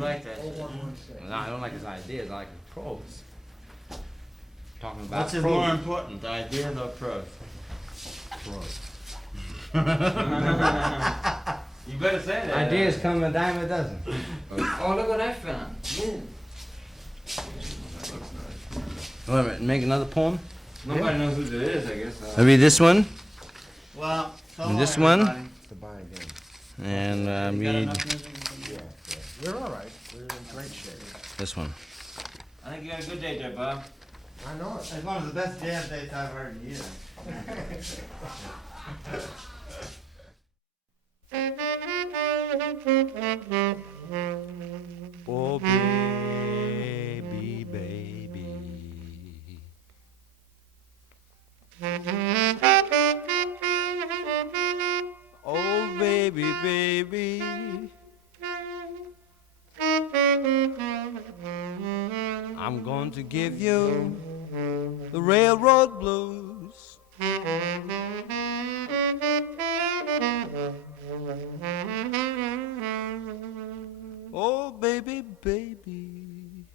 like that? 0116. No, I don't like his ideas. I like his prose. Talking about What's prose. more important, ideas or prose? Prose. You better say that. Ideas come a dime a dozen. Oh, look what I found. Yeah. Wait a minute, make another poem? Nobody knows who it is, I guess. Maybe this one, Well, And this one? To buy again. and You got read enough music? We're all right. We're in great shape. this one. I think you had a good day there, Bob. I know it. That's one of the best jazz dates I've heard in years. Oh, baby, baby. Oh, baby, baby. I'm going to give you the railroad blues. Oh, baby, baby.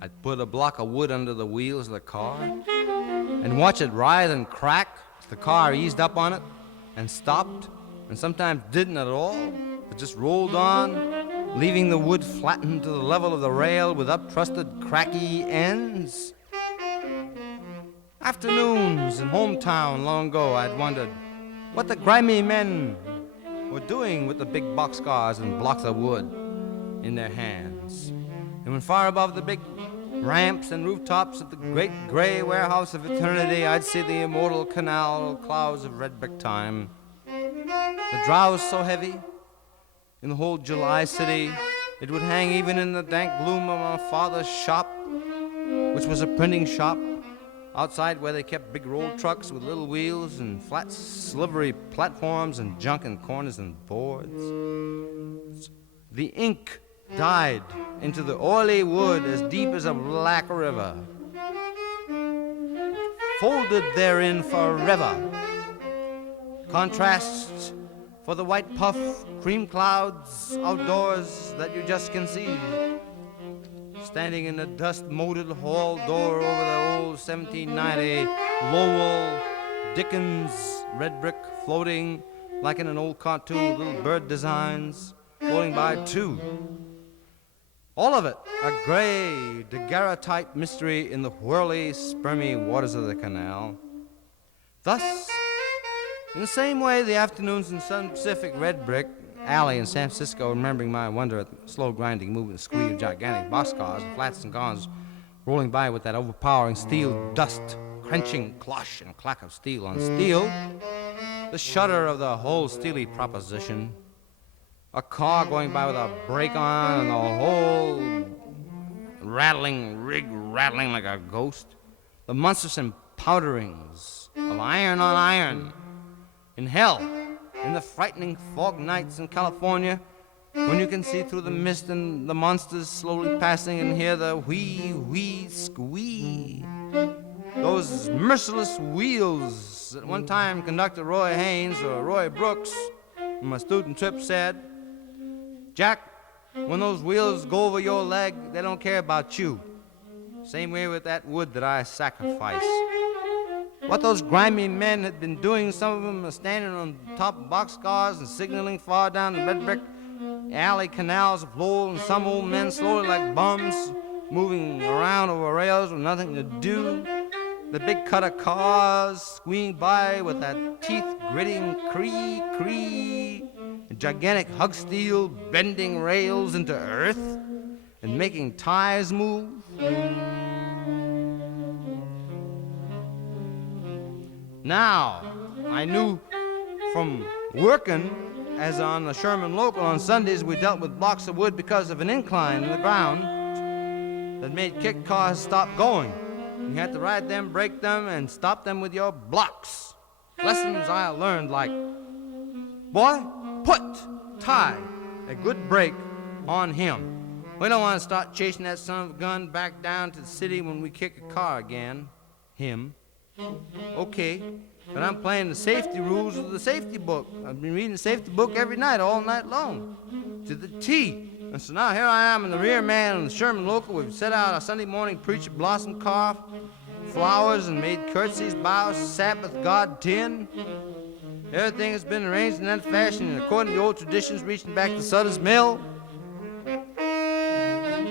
I'd put a block of wood under the wheels of the car and watch it writhe and crack as the car eased up on it and stopped, and sometimes didn't at all, but just rolled on, leaving the wood flattened to the level of the rail with up-trusted cracky ends. Afternoons in hometown long ago, I'd wondered what the grimy men were doing with the big boxcars and blocks of wood in their hands. And when far above the big ramps and rooftops of the great gray warehouse of eternity, I'd see the immortal canal clouds of red brick time. The drowse so heavy in the whole July city, it would hang even in the dank gloom of my father's shop, which was a printing shop, outside where they kept big roll trucks with little wheels and flat slivery platforms and junk in corners and boards. The ink died into the oily wood as deep as a black river, folded therein forever. Contrasts for the white puff cream clouds outdoors that you just can see, standing in the dust-molded hall door over the old 1790 Lowell Dickens red brick floating like in an old cartoon with little bird designs floating by too. All of it a gray daguerreotype mystery in the whirly, spermy waters of the canal. Thus, in the same way the afternoons in Sun Pacific red brick alley in San Francisco, remembering my wonder at the slow grinding movement and squeal of gigantic boxcars and flats and cars rolling by with that overpowering steel dust, crunching closh and clack of steel on steel, the shudder of the whole steely proposition, a car going by with a brake on and the whole rig rattling like a ghost, the monstrous empowderings of iron on iron in hell, in the frightening fog nights in California, when you can see through the mist and the monsters slowly passing and hear the whee squee. Those merciless wheels that one time conductor Roy Haynes or Roy Brooks on my student trip said, "Jack, when those wheels go over your leg, they don't care about you. Same way with that wood that I sacrifice." What those grimy men had been doing, some of them standing on top of boxcars and signaling far down the red brick alley canals of Lowell, and some old men slowly like bums moving around over rails with nothing to do. The big cutter cars squealing by with that teeth-gritting cree, and gigantic hug steel bending rails into earth and making tires move. Now, I knew from working as on the Sherman Local on Sundays, we dealt with blocks of wood because of an incline in the ground that made kick cars stop going. You had to ride them, break them, and stop them with your blocks. Lessons I learned like, boy, tie a good brake on him. We don't want to start chasing that son of a gun back down to the city when we kick a car again. Him. Okay, But I'm playing the safety rules of the safety book. I've been reading the safety book every night, all night long, to the T. And so now here I am in the rear man on the Sherman Local. We've set out our Sunday morning preacher blossom carved flowers and made curtsies, bows, Sabbath God 10. Everything has been arranged in that fashion and according to the old traditions reaching back to Sutter's Mill.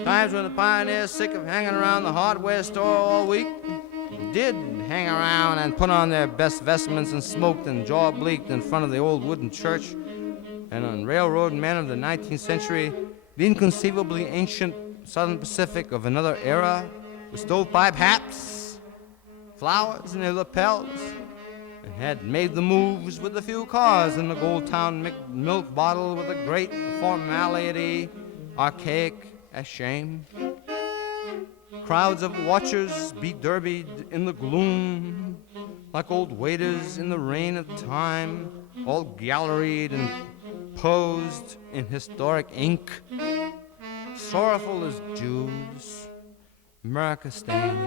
Times when the pioneers, sick of hanging around the hardware store all week, did hang around and put on their best vestments and smoked and jaw bleaked in front of the old wooden church. And on railroad men of the 19th century, the inconceivably ancient Southern Pacific of another era, with stovepipe hats, flowers in their lapels, and had made the moves with a few cars in the Gold Town milk bottle with a great formality, archaic as shame. Crowds of watchers be derbied in the gloom, like old waiters in the rain of time, all galleried and posed in historic ink, sorrowful as Jews, America stained.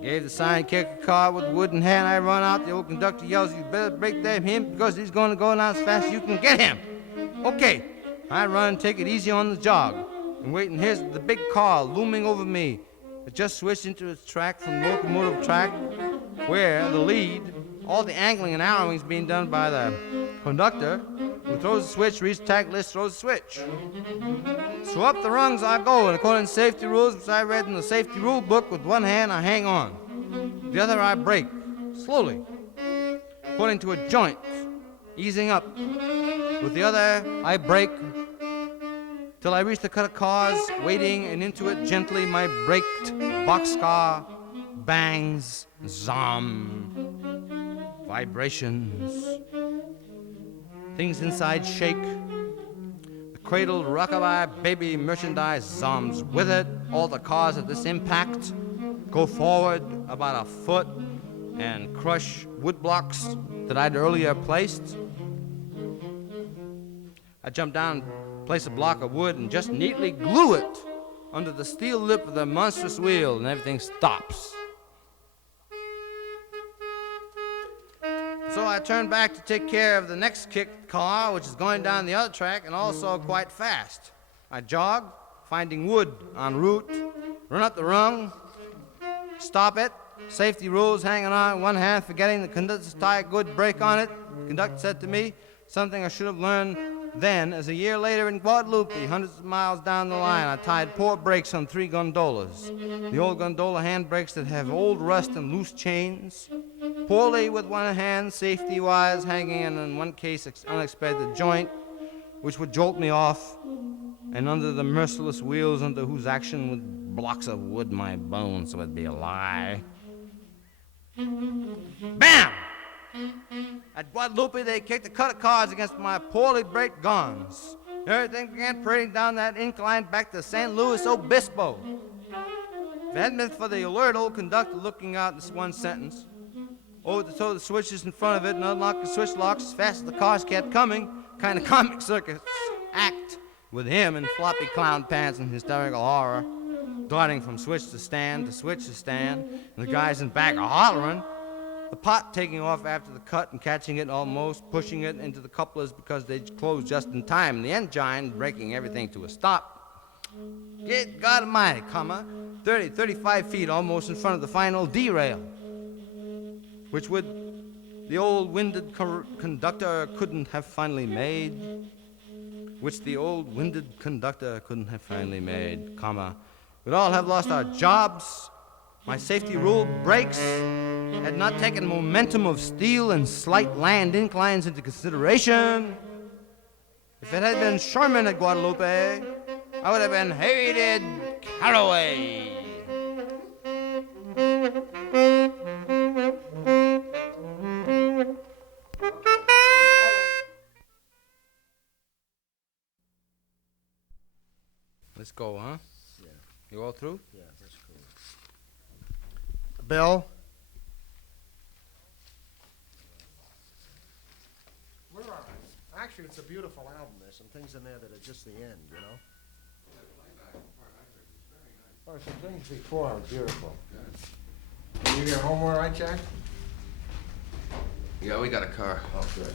Gave the sign kicker car with the wooden hand. I run out, the old conductor yells, "You better break that him because he's going to go now as fast as you can get him." Okay, I run and take it easy on the jog. And wait, and here's the big car looming over me. It just switched into its track from locomotive track, where the lead, all the angling and arrowing is being done by the conductor, who throws the switch, reads the tack list, throws the switch. So up the rungs I go, and according to safety rules, which I read in the safety rule book, with one hand I hang on. The other I break, slowly, according to a joint, easing up. With the other I break, till I reach the cut of cars, waiting, and into it gently my braked boxcar bangs, zom, vibrations. Things inside shake. The cradled rockabye baby merchandise zoms with it. All the cars at this impact go forward about a foot and crush wood blocks that I'd earlier placed. I jump down, place a block of wood, and just neatly glue it under the steel lip of the monstrous wheel, and everything stops. So I turn back to take care of the next kicked car, which is going down the other track and also quite fast. I jog, finding wood en route, run up the rung, stop it, safety rules hanging on in one hand, forgetting the conductor's tie a good brake on it. The conductor said to me something I should have learned then, as a year later in Guadalupe, hundreds of miles down the line, I tied poor brakes on 3 gondolas. The old gondola handbrakes that have old rust and loose chains. Poorly with one hand, safety wires hanging, and in one case, unexpected joint, which would jolt me off, and under the merciless wheels under whose action with blocks of wood my bones would be a lie. Bam! At Guadalupe, they kicked a cut of cards against my poorly braked guns. Everything began parading down that incline back to San Luis Obispo. If it hadn't been for the alert old conductor looking out this one sentence, over to throw the switches in front of it and unlock the switch locks as fast as the cars kept coming, kind of comic circus act with him in floppy clown pants and hysterical horror, darting from switch to stand to switch to stand, and the guys in back are hollering. The pot taking off after the cut and catching it almost, pushing it into the couplers because they closed just in time, and the engine breaking everything to a stop. Good God Almighty, 30, 35 feet almost in front of the final derail, which would the old winded conductor couldn't have finally made, we'd all have lost our jobs. My safety rule brakes had not taken momentum of steel and slight land inclines into consideration. If it had been Sherman at Guadalupe, I would have been hated Kerouac. Let's go, huh? Yeah. You all through? Yeah, that's cool. Bill? We're all right. Actually, it's a beautiful album. There's some things in there that are just the end, you know? Oh, some things before are beautiful. Can you get home all right, Jack? Yeah, we got a car. Oh, good.